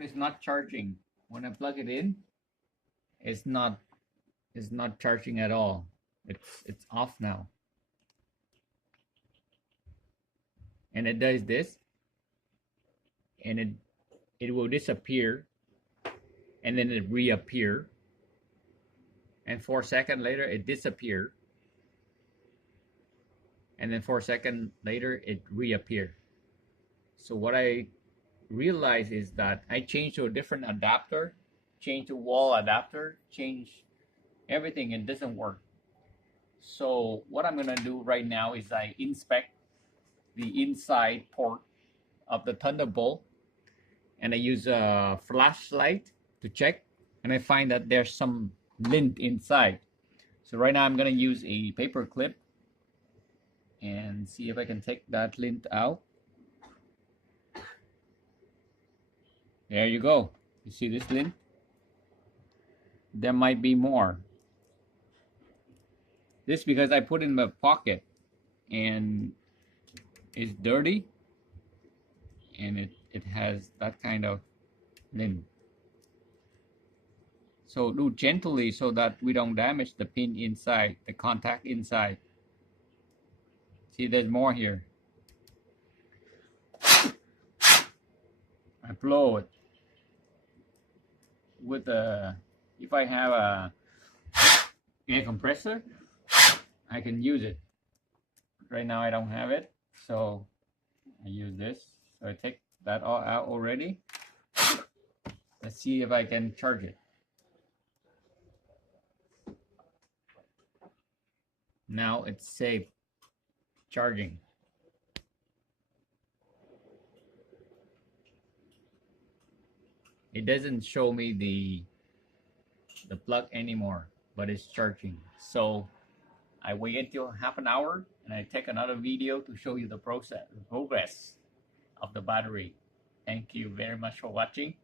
phone is not charging. When I plug it in, it's not charging at all. It's off now. And it does this, and it will disappear, and then it reappear, and 4 seconds later it disappear, and then 4 seconds later it reappear. So what I realized is that I changed to a different adapter, changed to wall adapter, changed everything, and it doesn't work. So what I'm gonna do right now is I inspect the inside port of the Thunderbolt, and I use a flashlight to check, and I find that there's some lint inside. So right now I'm gonna use a paper clip and see if I can take that lint out. There you go. You see this lint? There might be more. This because I put in my pocket and it's dirty, and it has that kind of lint. So do gently so that we don't damage the pin inside, the contact inside. See, there's more here. I blow it with a, if I have a air compressor, I can use it. Right now I don't have it, so I use this. So I take that all out already. Let's see if I can charge it. Now it's safe charging. It doesn't show me the plug anymore, but it's charging. So I wait until half an hour and I take another video to show you the progress of the battery. Thank you very much for watching.